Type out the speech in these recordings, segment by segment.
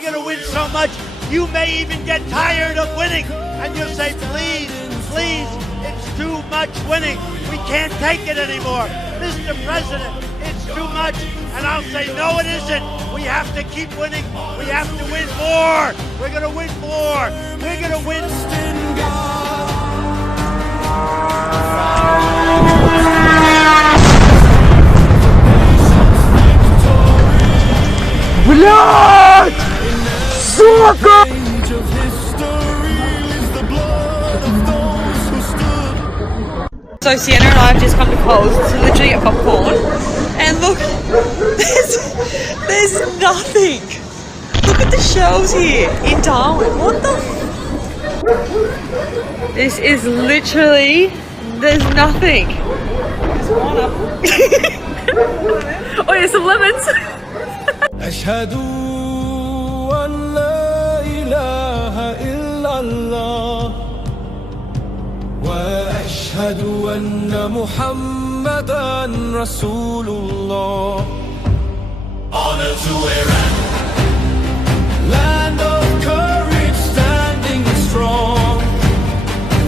We're going to win so much, you may even get tired of winning. And you'll say, please, please, it's too much winning. We can't take it anymore. Mr. President, it's too much. And I'll say, no, it isn't. We have to keep winning. We have to win more. We're going to win more. We're going to win. Блядь! Сука! So Sienna and I have just come to Coles to literally get popcorn, and look, there's nothing. Look at the shelves here in Darwin. What the? This is literally, there's nothing. There's water. Oh yeah, some lemons. أشهد أن لا إله إلا الله وأشهد أن محمدًا رسول الله. Honor to Iran, land of courage standing strong.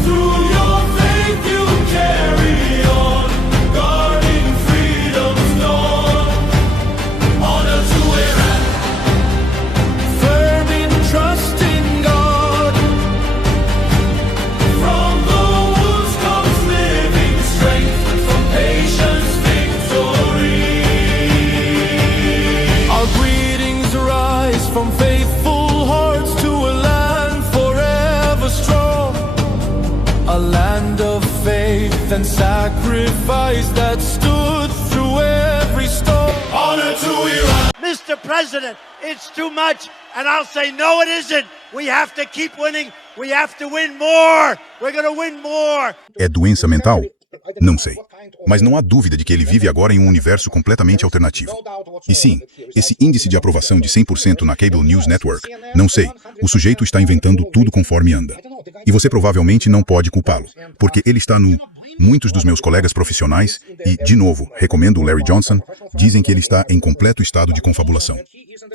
Through your faith you carry on, guarding freedom's dawn. Honor to Iran, firm in trust in God. From the wounds comes living strength, from patience victory. Our greetings rise from faithful hearts to a land forever strong. A land of faith and sacrifice that stood through every storm. Honor to Iran. Mr. President, it's too much. And I'll say, no, it isn't. We have to keep winning. We have to win more. We're going to win more. É doença mental? Não sei. Mas não há dúvida de que ele vive agora em um universo completamente alternativo. E sim, esse índice de aprovação de 100% na Cable News Network, não sei, o sujeito está inventando tudo conforme anda. E você provavelmente não pode culpá-lo, porque ele está no... Muitos dos meus colegas profissionais, e, de novo, recomendo o Larry Johnson, dizem que ele está em completo estado de confabulação.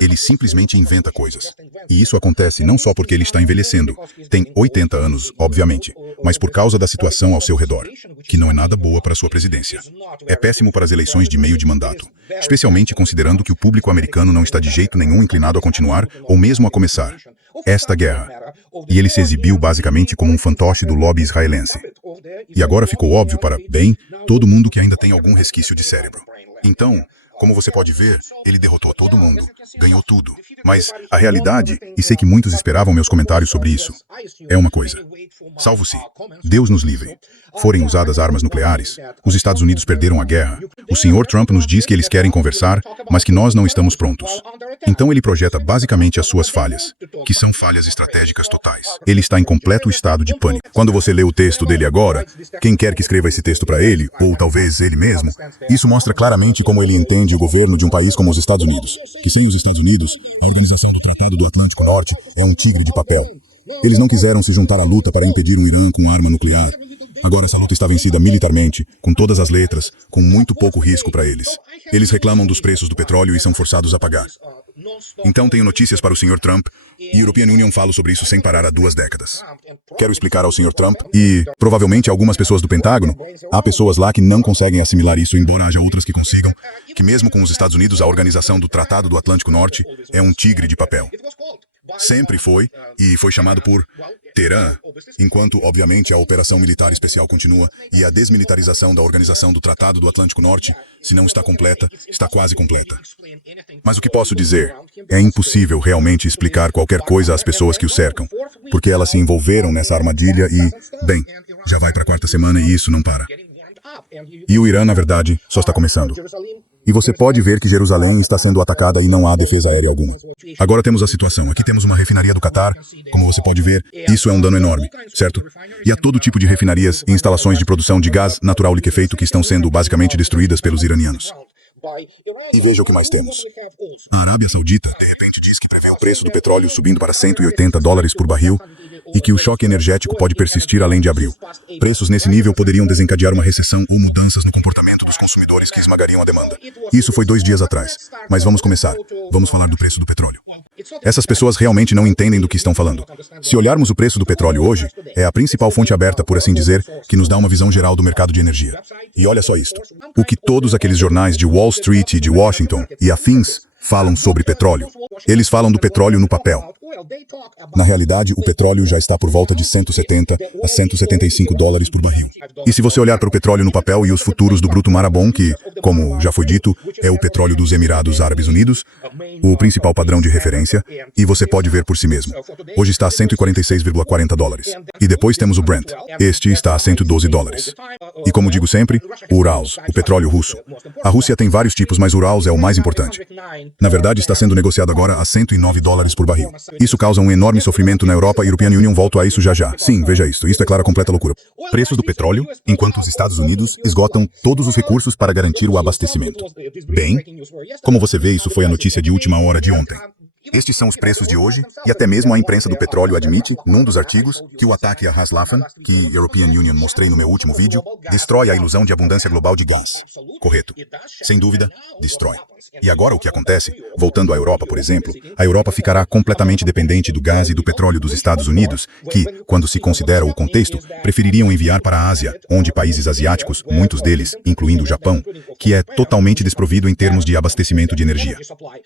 Ele simplesmente inventa coisas. E isso acontece não só porque ele está envelhecendo, tem 80 anos, obviamente, mas por causa da situação ao seu redor, que não é nada boa para sua presidência. É péssimo para as eleições de meio de mandato, especialmente considerando que o público americano não está de jeito nenhum inclinado a continuar, ou mesmo a começar, esta guerra. E ele se exibiu basicamente como um fantoche do lobby israelense. E agora ficou óbvio para, bem, todo mundo que ainda tem algum resquício de cérebro. Então, como você pode ver, ele derrotou todo mundo, ganhou tudo. Mas a realidade, e sei que muitos esperavam meus comentários sobre isso, é uma coisa. Salvo se, Deus nos livre, forem usadas armas nucleares, os Estados Unidos perderam a guerra, o Sr. Trump nos diz que eles querem conversar, mas que nós não estamos prontos. Então ele projeta basicamente as suas falhas, que são falhas estratégicas totais. Ele está em completo estado de pânico. Quando você lê o texto dele agora, quem quer que escreva esse texto para ele, ou talvez ele mesmo, isso mostra claramente como ele entende o governo de um país como os Estados Unidos, que sem os Estados Unidos, a Organização do Tratado do Atlântico Norte é um tigre de papel. Eles não quiseram se juntar à luta para impedir um Irã com arma nuclear. Agora essa luta está vencida militarmente, com todas as letras, com muito pouco risco para eles. Eles reclamam dos preços do petróleo e são forçados a pagar. Então tenho notícias para o Sr. Trump, e European Union fala sobre isso sem parar há 2 décadas. Quero explicar ao Sr. Trump, e provavelmente algumas pessoas do Pentágono, há pessoas lá que não conseguem assimilar isso, embora haja outras que consigam, que mesmo com os Estados Unidos, a Organização do Tratado do Atlântico Norte é um tigre de papel. Sempre foi, e foi chamado por Teherã, enquanto, obviamente, a operação militar especial continua e a desmilitarização da Organização do Tratado do Atlântico Norte, se não está completa, está quase completa. Mas o que posso dizer? É impossível realmente explicar qualquer coisa às pessoas que o cercam, porque elas se envolveram nessa armadilha e, bem, já vai para a 4ª semana e isso não para. E o Irã, na verdade, só está começando. E você pode ver que Jerusalém está sendo atacada e não há defesa aérea alguma. Agora temos a situação. Aqui temos uma refinaria do Catar. Como você pode ver, isso é um dano enorme, certo? E há todo tipo de refinarias e instalações de produção de gás natural liquefeito que estão sendo basicamente destruídas pelos iranianos. E veja o que mais temos. A Arábia Saudita, de repente, diz que prevê o preço do petróleo subindo para $180 por barril e que o choque energético pode persistir além de abril. Preços nesse nível poderiam desencadear uma recessão ou mudanças no comportamento dos consumidores que esmagariam a demanda. Isso foi 2 dias atrás. Mas vamos começar. Vamos falar do preço do petróleo. Essas pessoas realmente não entendem do que estão falando. Se olharmos o preço do petróleo hoje, é a principal fonte aberta, por assim dizer, que nos dá uma visão geral do mercado de energia. E olha só isto. O que todos aqueles jornais de Wall Street e de Washington e afins falam sobre petróleo. Eles falam do petróleo no papel. Na realidade, o petróleo já está por volta de 170 a 175 dólares por barril. E se você olhar para o petróleo no papel e os futuros do Bruto Marabon, que, como já foi dito, é o petróleo dos Emirados Árabes Unidos, o principal padrão de referência, e você pode ver por si mesmo. Hoje está a 146,40 dólares. E depois temos o Brent. Este está a 112 dólares. E como digo sempre, o Urals, o petróleo russo. A Rússia tem vários tipos, mas o Urals é o mais importante. Na verdade, está sendo negociado agora a 109 dólares por barril. Isso causa um enorme sofrimento na Europa e a European Union. Volto a isso já já. Sim, veja isto. Isto é claro, completa loucura. Preços do petróleo, enquanto os Estados Unidos esgotam todos os recursos para garantir o abastecimento. Bem, como você vê, isso foi a notícia de última hora de ontem. Estes são os preços de hoje, e até mesmo a imprensa do petróleo admite, num dos artigos, que o ataque a Haslafen, que European Union mostrei no meu último vídeo, destrói a ilusão de abundância global de gás. Correto. Sem dúvida, destrói. E agora o que acontece? Voltando à Europa, por exemplo, a Europa ficará completamente dependente do gás e do petróleo dos Estados Unidos, que, quando se considera o contexto, prefeririam enviar para a Ásia, onde países asiáticos, muitos deles, incluindo o Japão, que é totalmente desprovido em termos de abastecimento de energia.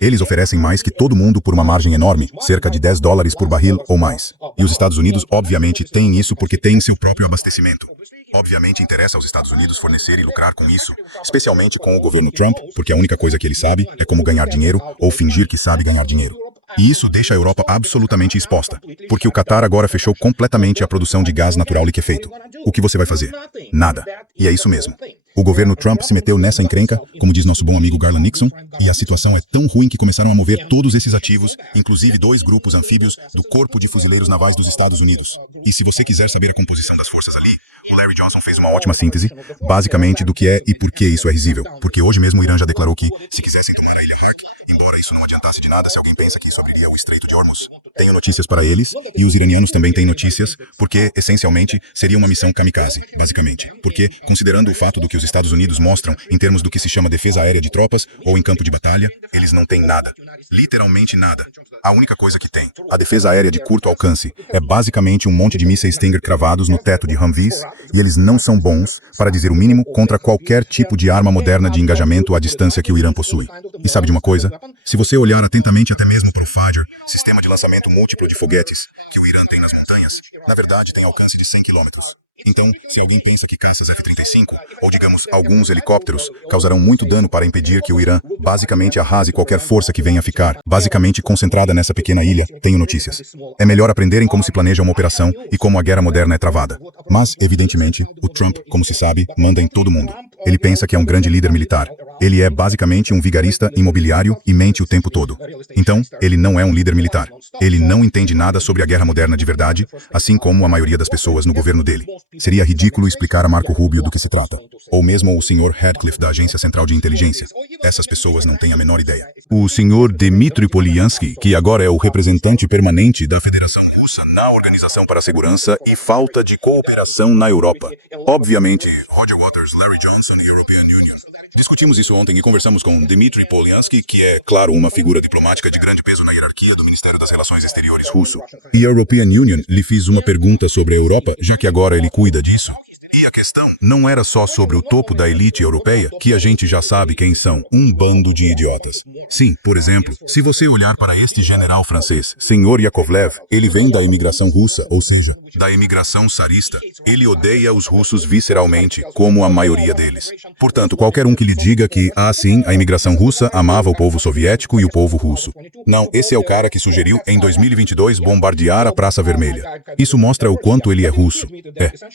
Eles oferecem mais que todo mundo por uma margem enorme, cerca de 10 dólares por barril ou mais. E os Estados Unidos, obviamente, têm isso porque têm seu próprio abastecimento. Obviamente interessa aos Estados Unidos fornecer e lucrar com isso, especialmente com o governo Trump, porque a única coisa que ele sabe é como ganhar dinheiro ou fingir que sabe ganhar dinheiro. E isso deixa a Europa absolutamente exposta, porque o Catar agora fechou completamente a produção de gás natural liquefeito. O que você vai fazer? Nada. E é isso mesmo. O governo Trump se meteu nessa encrenca, como diz nosso bom amigo Garland Nixon, e a situação é tão ruim que começaram a mover todos esses ativos, inclusive 2 grupos anfíbios do Corpo de Fuzileiros Navais dos Estados Unidos. E se você quiser saber a composição das forças ali, o Larry Johnson fez uma ótima síntese, basicamente, do que é e por que isso é risível. Porque hoje mesmo o Irã já declarou que, se quisessem tomar a ilha Hark, embora isso não adiantasse de nada se alguém pensa que isso abriria o Estreito de Hormuz. Tenho notícias para eles, e os iranianos também têm notícias, porque, essencialmente, seria uma missão kamikaze, basicamente. Porque, considerando o fato do que os Estados Unidos mostram em termos do que se chama defesa aérea de tropas ou em campo de batalha, eles não têm nada. Literalmente nada. A única coisa que tem, a defesa aérea de curto alcance, é basicamente um monte de mísseis Stinger cravados no teto de Humvees, e eles não são bons, para dizer o mínimo, contra qualquer tipo de arma moderna de engajamento à distância que o Irã possui. E sabe de uma coisa? Se você olhar atentamente até mesmo para o Fajr, sistema de lançamento múltiplo de foguetes, que o Irã tem nas montanhas, na verdade tem alcance de 100 quilômetros. Então, se alguém pensa que caças F-35, ou digamos, alguns helicópteros, causarão muito dano para impedir que o Irã basicamente arrase qualquer força que venha a ficar, basicamente concentrada nessa pequena ilha, tenho notícias. É melhor aprenderem como se planeja uma operação e como a guerra moderna é travada. Mas, evidentemente, o Trump, como se sabe, manda em todo mundo. Ele pensa que é um grande líder militar. Ele é basicamente um vigarista imobiliário e mente o tempo todo. Então, ele não é um líder militar. Ele não entende nada sobre a guerra moderna de verdade, assim como a maioria das pessoas no governo dele. Seria ridículo explicar a Marco Rubio do que se trata. Ou mesmo o Sr. Radcliffe da Agência Central de Inteligência. Essas pessoas não têm a menor ideia. O Sr. Dmitry Polyansky, que agora é o representante permanente da Federação Russa na Organização para a Segurança e falta de cooperação na Europa. Obviamente, Roger Waters, Larry Johnson e European Union. Discutimos isso ontem e conversamos com Dmitry Polyansky, que é, claro, uma figura diplomática de grande peso na hierarquia do Ministério das Relações Exteriores russo. E a European Union lhe fiz uma pergunta sobre a Europa, já que agora ele cuida disso. E a questão não era só sobre o topo da elite europeia, que a gente já sabe quem são, um bando de idiotas. Sim, por exemplo, se você olhar para este general francês, Sr. Yakovlev, ele vem da imigração russa, ou seja, da imigração tsarista. Ele odeia os russos visceralmente, como a maioria deles. Portanto, qualquer um que lhe diga que, sim, a imigração russa amava o povo soviético e o povo russo. Não, esse é o cara que sugeriu, em 2022, bombardear a Praça Vermelha. Isso mostra o quanto ele é russo.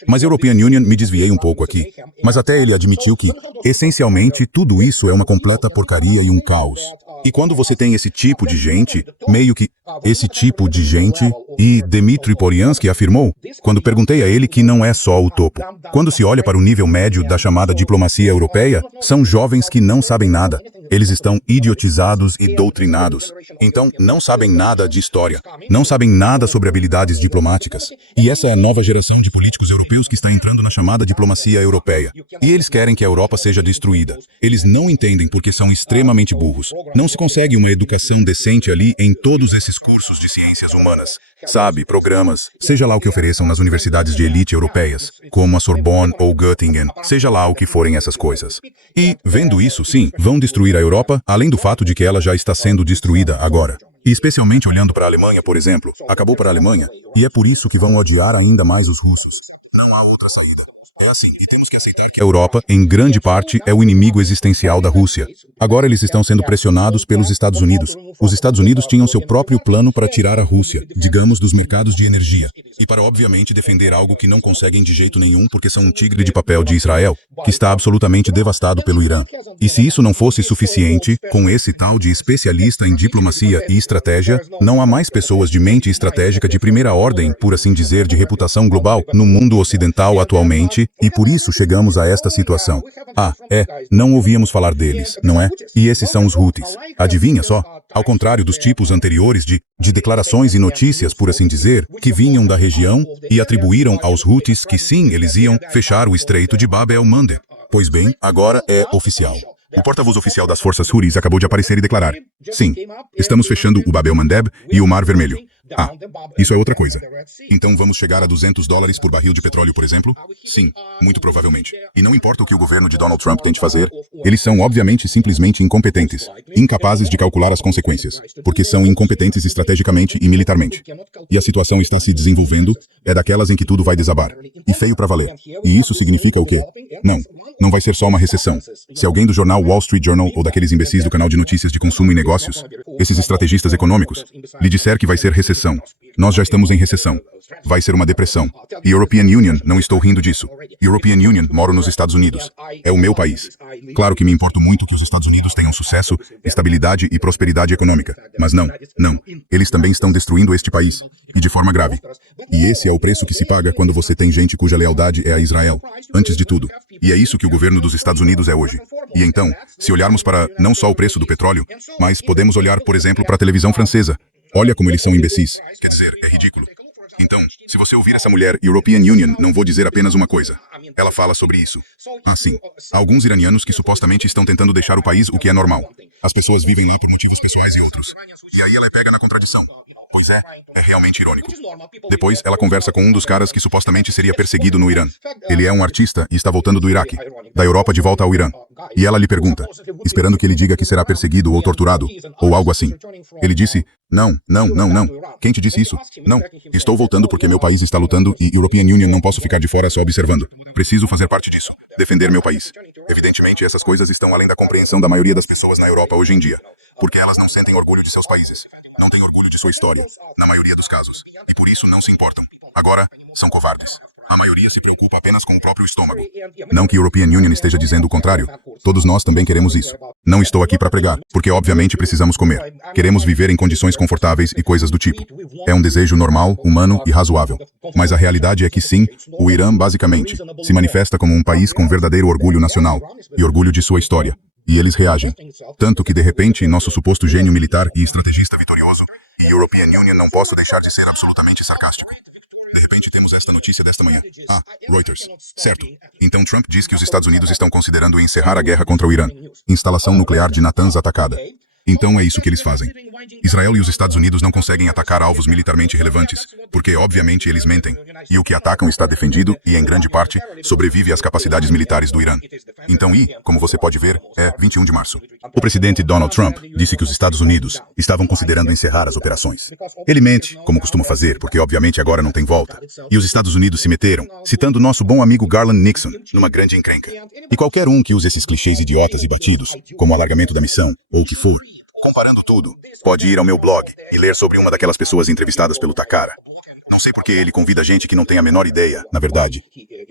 Mas a European Union me desviei um pouco aqui, mas até ele admitiu que, essencialmente, tudo isso é uma completa porcaria e um caos. E quando você tem esse tipo de gente, meio que esse tipo de gente, e Dmitry Polyansky afirmou, quando perguntei a ele que não é só o topo. Quando se olha para o nível médio da chamada diplomacia europeia, são jovens que não sabem nada. Eles estão idiotizados e doutrinados. Então, não sabem nada de história. Não sabem nada sobre habilidades diplomáticas. E essa é a nova geração de políticos europeus que está entrando na chamada diplomacia europeia. E eles querem que a Europa seja destruída. Eles não entendem porque são extremamente burros. Não se consegue uma educação decente ali em todos esses cursos de ciências humanas. Sabe, programas, seja lá o que ofereçam nas universidades de elite europeias, como a Sorbonne ou Göttingen, seja lá o que forem essas coisas. E, vendo isso, sim, vão destruir a Europa, além do fato de que ela já está sendo destruída agora. E especialmente olhando para a Alemanha, por exemplo, acabou para a Alemanha, e é por isso que vão odiar ainda mais os russos. Não há outra saída. É assim, e temos que aceitar que a Europa, em grande parte, é o inimigo existencial da Rússia. Agora eles estão sendo pressionados pelos Estados Unidos. Os Estados Unidos tinham seu próprio plano para tirar a Rússia, digamos, dos mercados de energia. E para, obviamente, defender algo que não conseguem de jeito nenhum porque são um tigre de papel de Israel, que está absolutamente devastado pelo Irã. E se isso não fosse suficiente, com esse tal de especialista em diplomacia e estratégia, não há mais pessoas de mente estratégica de primeira ordem, por assim dizer, de reputação global, no mundo ocidental atualmente, e por isso chegamos a esta situação. Não ouvíamos falar deles, não é? E esses são os Houthis. Adivinha só? Ao contrário dos tipos anteriores de declarações e notícias, por assim dizer, que vinham da região e atribuíram aos Houthis que sim, eles iam fechar o Estreito de Bab el-Mandeb. Pois bem, agora é oficial. O porta-voz oficial das forças Houthis acabou de aparecer e declarar: sim, estamos fechando o Bab el-Mandeb e o Mar Vermelho. Isso é outra coisa. Então vamos chegar a $200 por barril de petróleo, por exemplo? Sim, muito provavelmente. E não importa o que o governo de Donald Trump tente fazer, eles são obviamente simplesmente incompetentes, incapazes de calcular as consequências, porque são incompetentes estrategicamente e militarmente. E a situação está se desenvolvendo, é daquelas em que tudo vai desabar. E feio pra valer. E isso significa o quê? Não vai ser só uma recessão. Se alguém do jornal Wall Street Journal ou daqueles imbecis do canal de notícias de consumo e negócios, esses estrategistas econômicos, lhe disser que vai ser recessão, nós já estamos em recessão. Vai ser uma depressão. E European Union, não estou rindo disso. European Union, moro nos Estados Unidos. É o meu país. Claro que me importo muito que os Estados Unidos tenham sucesso, estabilidade e prosperidade econômica. Mas não. Eles também estão destruindo este país. E de forma grave. E esse é o preço que se paga quando você tem gente cuja lealdade é a Israel. Antes de tudo. E é isso que o governo dos Estados Unidos é hoje. E então, se olharmos para não só o preço do petróleo, mas podemos olhar, por exemplo, para a televisão francesa. Olha como eles são imbecis. Quer dizer, é ridículo. Então, se você ouvir essa mulher, European Union, não vou dizer apenas uma coisa. Ela fala sobre isso. Sim. Há alguns iranianos que supostamente estão tentando deixar o país, o que é normal. As pessoas vivem lá por motivos pessoais e outros. E aí ela pega na contradição. Pois é realmente irônico. Depois, ela conversa com um dos caras que supostamente seria perseguido no Irã. Ele é um artista e está voltando do Iraque, da Europa de volta ao Irã. E ela lhe pergunta, esperando que ele diga que será perseguido ou torturado, ou algo assim. Ele disse, não. Quem te disse isso? Não. Estou voltando porque meu país está lutando e European Union não posso ficar de fora só observando. Preciso fazer parte disso. Defender meu país. Evidentemente, essas coisas estão além da compreensão da maioria das pessoas na Europa hoje em dia. Porque elas não sentem orgulho de seus países. Não têm orgulho de sua história, na maioria dos casos. E por isso não se importam. Agora, são covardes. A maioria se preocupa apenas com o próprio estômago. Não que a European Union esteja dizendo o contrário. Todos nós também queremos isso. Não estou aqui para pregar, porque obviamente precisamos comer. Queremos viver em condições confortáveis e coisas do tipo. É um desejo normal, humano e razoável. Mas a realidade é que sim, o Irã basicamente se manifesta como um país com verdadeiro orgulho nacional e orgulho de sua história. E eles reagem. Tanto que, de repente, nosso suposto gênio militar e estrategista vitorioso, e European Union não posso deixar de ser absolutamente sarcástico. De repente temos esta notícia desta manhã. Reuters. Certo. Então Trump diz que os Estados Unidos estão considerando encerrar a guerra contra o Irã. Instalação nuclear de Natanz atacada. Então é isso que eles fazem. Israel e os Estados Unidos não conseguem atacar alvos militarmente relevantes, porque obviamente eles mentem. E o que atacam está defendido e, em grande parte, sobrevive às capacidades militares do Irã. Então, como você pode ver, é 21 de março. O presidente Donald Trump disse que os Estados Unidos estavam considerando encerrar as operações. Ele mente, como costuma fazer, porque obviamente agora não tem volta. E os Estados Unidos se meteram, citando nosso bom amigo Garland Nixon, numa grande encrenca. E qualquer um que use esses clichês idiotas e batidos, como o alargamento da missão, ou o que for, comparando tudo, pode ir ao meu blog e ler sobre uma daquelas pessoas entrevistadas pelo Takara. Não sei por que ele convida gente que não tem a menor ideia, na verdade.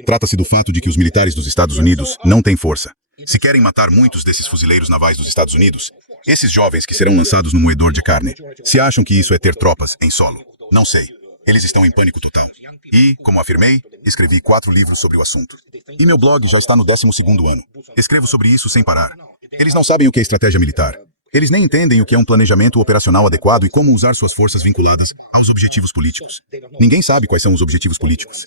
Trata-se do fato de que os militares dos Estados Unidos não têm força. Se querem matar muitos desses fuzileiros navais dos Estados Unidos, esses jovens que serão lançados no moedor de carne, se acham que isso é ter tropas em solo? Não sei. Eles estão em pânico total. E, como afirmei, escrevi 4 livros sobre o assunto. E meu blog já está no 12º ano. Escrevo sobre isso sem parar. Eles não sabem o que é estratégia militar. Eles nem entendem o que é um planejamento operacional adequado e como usar suas forças vinculadas aos objetivos políticos. Ninguém sabe quais são os objetivos políticos.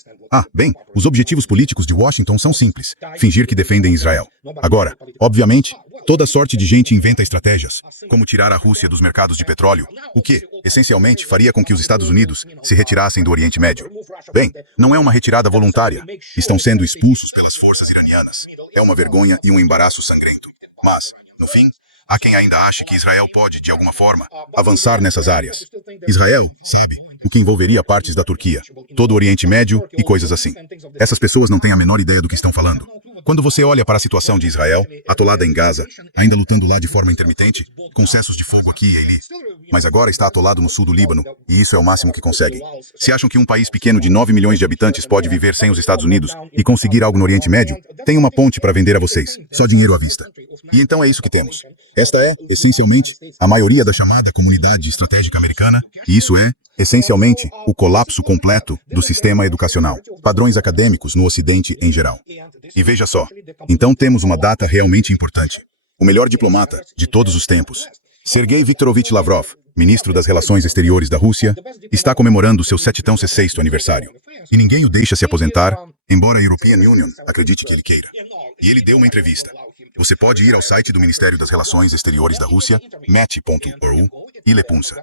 Bem, os objetivos políticos de Washington são simples: fingir que defendem Israel. Agora, obviamente, toda sorte de gente inventa estratégias, como tirar a Rússia dos mercados de petróleo, o que, essencialmente, faria com que os Estados Unidos se retirassem do Oriente Médio. Bem, não é uma retirada voluntária. Estão sendo expulsos pelas forças iranianas. É uma vergonha e um embaraço sangrento. Mas, no fim, há quem ainda ache que Israel pode, de alguma forma, avançar nessas áreas. Israel, sabe, o que envolveria partes da Turquia, todo o Oriente Médio e coisas assim. Essas pessoas não têm a menor ideia do que estão falando. Quando você olha para a situação de Israel, atolada em Gaza, ainda lutando lá de forma intermitente, com cessos de fogo aqui e ali, mas agora está atolado no sul do Líbano, e isso é o máximo que conseguem. Se acham que um país pequeno de 9 milhões de habitantes pode viver sem os Estados Unidos e conseguir algo no Oriente Médio, tem uma ponte para vender a vocês, só dinheiro à vista. E então é isso que temos. Esta é, essencialmente, a maioria da chamada comunidade estratégica americana, e isso é, essencialmente, o colapso completo do sistema educacional, padrões acadêmicos no Ocidente em geral. E veja só, então temos uma data realmente importante. O melhor diplomata de todos os tempos, Sergei Viktorovich Lavrov, ministro das Relações Exteriores da Rússia, está comemorando seu 76º aniversário. E ninguém o deixa se aposentar, embora a European Union acredite que ele queira. E ele deu uma entrevista. Você pode ir ao site do Ministério das Relações Exteriores da Rússia, met.ru, e ler punsa.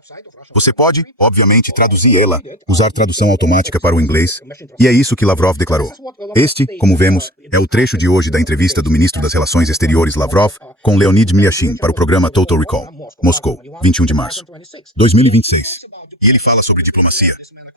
Você pode, obviamente, traduzir ela, usar tradução automática para o inglês, e é isso que Lavrov declarou. Este, como vemos, é o trecho de hoje da entrevista do ministro das Relações Exteriores Lavrov com Leonid Mlyashin para o programa Total Recall, Moscou, 21 de março, 2026. E ele fala sobre diplomacia.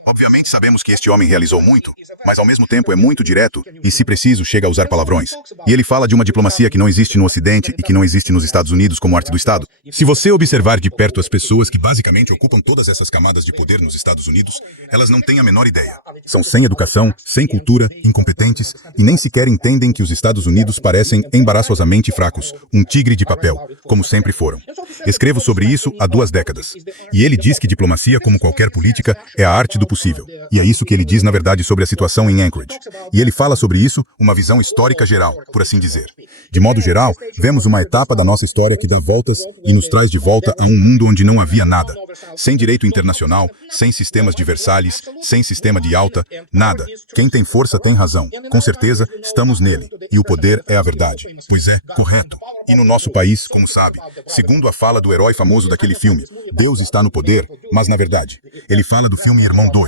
Obviamente sabemos que este homem realizou muito, mas ao mesmo tempo é muito direto e, se preciso, chega a usar palavrões. E ele fala de uma diplomacia que não existe no Ocidente e que não existe nos Estados Unidos como arte do Estado. Se você observar de perto as pessoas que basicamente ocupam todas essas camadas de poder nos Estados Unidos, elas não têm a menor ideia. São sem educação, sem cultura, incompetentes e nem sequer entendem que os Estados Unidos parecem embaraçosamente fracos, um tigre de papel, como sempre foram. Escrevo sobre isso há 2 décadas. E ele diz que diplomacia, como qualquer política, é a arte do possível. E é isso que ele diz, na verdade, sobre a situação em Anchorage. E ele fala sobre isso, uma visão histórica geral, por assim dizer. De modo geral, vemos uma etapa da nossa história que dá voltas e nos traz de volta a um mundo onde não havia nada. Sem direito internacional, sem sistemas de Versalhes, sem sistema de Alta, nada. Quem tem força tem razão. Com certeza, estamos nele. E o poder é a verdade. Pois é, correto. E no nosso país, como sabe, segundo a fala do herói famoso daquele filme, Deus está no poder, mas na verdade, ele fala do filme Irmão 2.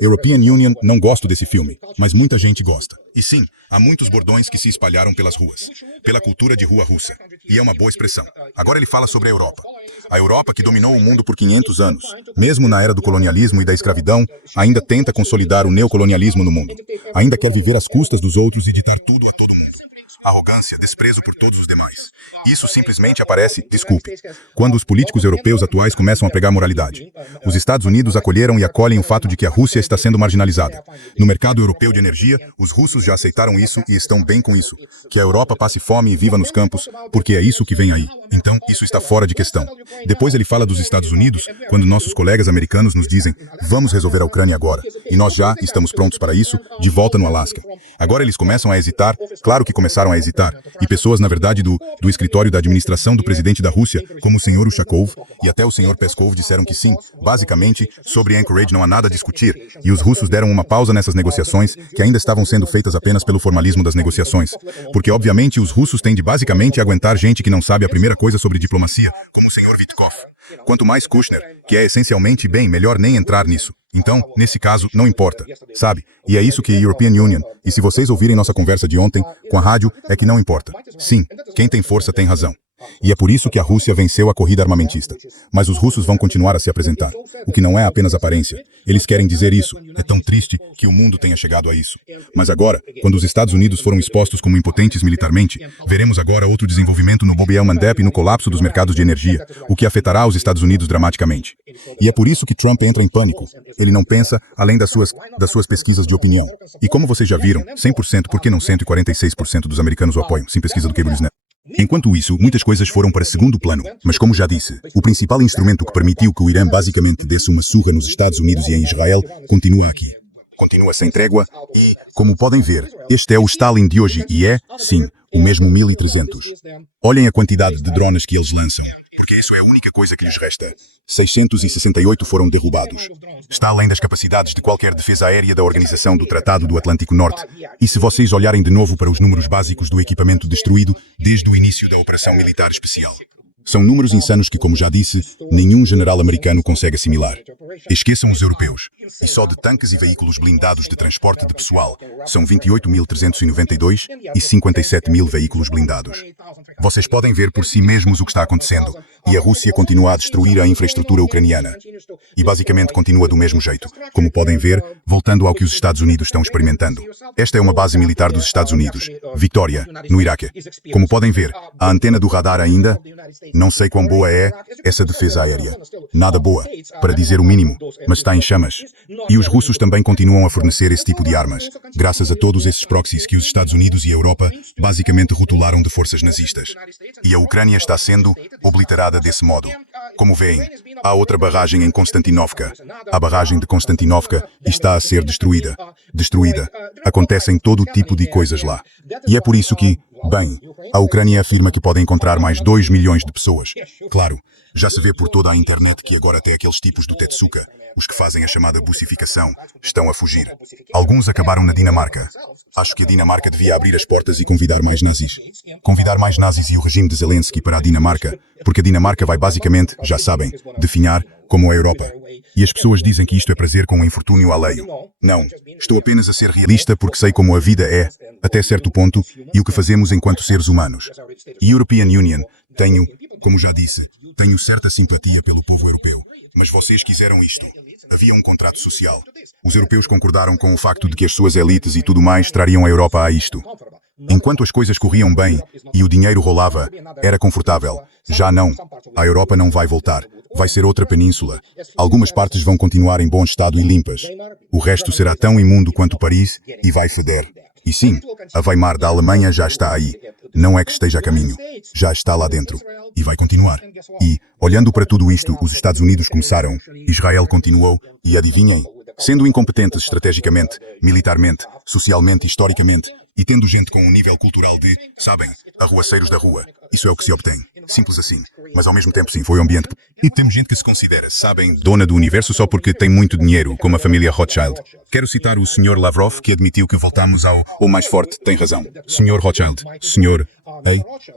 European Union, não gosto desse filme, mas muita gente gosta. E sim, há muitos bordões que se espalharam pelas ruas, pela cultura de rua russa. E é uma boa expressão. Agora ele fala sobre a Europa. A Europa, que dominou o mundo por 500 anos, mesmo na era do colonialismo e da escravidão, ainda tenta consolidar o neocolonialismo no mundo. Ainda quer viver às custas dos outros e ditar tudo a todo mundo. Arrogância, desprezo por todos os demais. Isso simplesmente aparece, desculpe, quando os políticos europeus atuais começam a pregar moralidade. Os Estados Unidos acolheram e acolhem o fato de que a Rússia está sendo marginalizada. No mercado europeu de energia, os russos já aceitaram isso e estão bem com isso. Que a Europa passe fome e viva nos campos, porque é isso que vem aí. Então, isso está fora de questão. Depois ele fala dos Estados Unidos, quando nossos colegas americanos nos dizem, vamos resolver a Ucrânia agora. E nós já estamos prontos para isso, de volta no Alasca. Agora eles começam a hesitar, claro que começaram a hesitar, e pessoas, na verdade, do escritório da administração do presidente da Rússia, como o senhor Ushakov e até o senhor Peskov disseram que sim, basicamente, sobre Anchorage não há nada a discutir, e os russos deram uma pausa nessas negociações, que ainda estavam sendo feitas apenas pelo formalismo das negociações, porque obviamente os russos têm de basicamente aguentar gente que não sabe a primeira coisa sobre diplomacia, como o senhor Vitkov. Quanto mais Kushner, que é essencialmente bem, melhor nem entrar nisso. Então, nesse caso, não importa, sabe? E é isso que a European Union, e se vocês ouvirem nossa conversa de ontem, com a rádio, é que não importa. Sim, quem tem força tem razão. E é por isso que a Rússia venceu a corrida armamentista. Mas os russos vão continuar a se apresentar, o que não é apenas aparência. Eles querem dizer isso. É tão triste que o mundo tenha chegado a isso. Mas agora, quando os Estados Unidos foram expostos como impotentes militarmente, veremos agora outro desenvolvimento no Bab el-Mandeb e no colapso dos mercados de energia, o que afetará os Estados Unidos dramaticamente. E é por isso que Trump entra em pânico. Ele não pensa além das suas pesquisas de opinião. E como vocês já viram, 100%, por que não 146% dos americanos o apoiam, sem pesquisa do Cable News Network? Enquanto isso, muitas coisas foram para segundo plano, mas como já disse, o principal instrumento que permitiu que o Irã basicamente desse uma surra nos Estados Unidos e em Israel continua aqui. continua sem trégua e, como podem ver, este é o Stalin de hoje e é, sim, o mesmo 1300. Olhem a quantidade de drones que eles lançam, porque isso é a única coisa que lhes resta. 668 foram derrubados. Está além das capacidades de qualquer defesa aérea da Organização do Tratado do Atlântico Norte. E se vocês olharem de novo para os números básicos do equipamento destruído desde o início da Operação Militar Especial, são números insanos que, como já disse, nenhum general americano consegue assimilar. Esqueçam os europeus. E só de tanques e veículos blindados de transporte de pessoal são 28.392 e 57.000 veículos blindados. Vocês podem ver por si mesmos o que está acontecendo. E a Rússia continua a destruir a infraestrutura ucraniana. E basicamente continua do mesmo jeito. Como podem ver, voltando ao que os Estados Unidos estão experimentando. Esta é uma base militar dos Estados Unidos, Victoria, no Iraque. Como podem ver, a antena do radar ainda... Não sei quão boa é essa defesa aérea. Nada boa, para dizer o mínimo, mas está em chamas. E os russos também continuam a fornecer esse tipo de armas, graças a todos esses proxies que os Estados Unidos e a Europa basicamente rotularam de forças nazistas. E a Ucrânia está sendo obliterada desse modo. Como veem, há outra barragem em Konstantinovka. A barragem de Konstantinovka está a ser destruída. Destruída. Acontecem todo tipo de coisas lá. E é por isso que, bem, a Ucrânia afirma que pode encontrar mais 2 milhões de pessoas. Claro, já se vê por toda a internet que agora até aqueles tipos do Tetsuka, os que fazem a chamada bussificação, estão a fugir. Alguns acabaram na Dinamarca. Acho que a Dinamarca devia abrir as portas e convidar mais nazis. Convidar mais nazis e o regime de Zelensky para a Dinamarca, porque a Dinamarca vai basicamente, já sabem, definhar como a Europa. E as pessoas dizem que isto é prazer com um infortúnio alheio. Não, estou apenas a ser realista porque sei como a vida é, até certo ponto, e o que fazemos enquanto seres humanos. E European Union, como já disse, tenho certa simpatia pelo povo europeu. Mas vocês quiseram isto. Havia um contrato social. Os europeus concordaram com o facto de que as suas elites e tudo mais trariam a Europa a isto. Enquanto as coisas corriam bem e o dinheiro rolava, era confortável. Já não. A Europa não vai voltar. Vai ser outra península. Algumas partes vão continuar em bom estado e limpas. O resto será tão imundo quanto Paris e vai feder. E sim, a Weimar da Alemanha já está aí. Não é que esteja a caminho. Já está lá dentro. E vai continuar. E, olhando para tudo isto, os Estados Unidos começaram. Israel continuou. E adivinhem? Sendo incompetentes estrategicamente, militarmente, socialmente, historicamente, e tendo gente com um nível cultural de, sabem, arruaceiros da rua. Isso é o que se obtém. Simples assim. Mas ao mesmo tempo sim, foi um ambiente... E temos gente que se considera, sabem, dona do universo só porque tem muito dinheiro, como a família Rothschild. Quero citar o Sr. Lavrov, que admitiu que voltamos ao o mais forte, tem razão. Sr. Rothschild, Sr.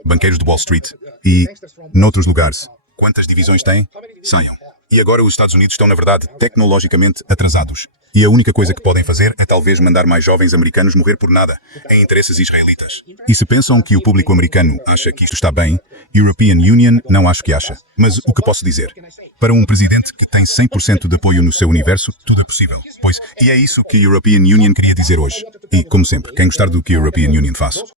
Banqueiros de Wall Street. E, noutros lugares, quantas divisões têm? Saiam. E agora os Estados Unidos estão, na verdade, tecnologicamente atrasados. E a única coisa que podem fazer é talvez mandar mais jovens americanos morrer por nada, em interesses israelitas. E se pensam que o público americano acha que isto está bem, European Union não acho que acha. Mas o que posso dizer? Para um presidente que tem 100% de apoio no seu universo, tudo é possível. Pois, e é isso que a European Union queria dizer hoje. E, como sempre, quem gostar do que a European Union faz,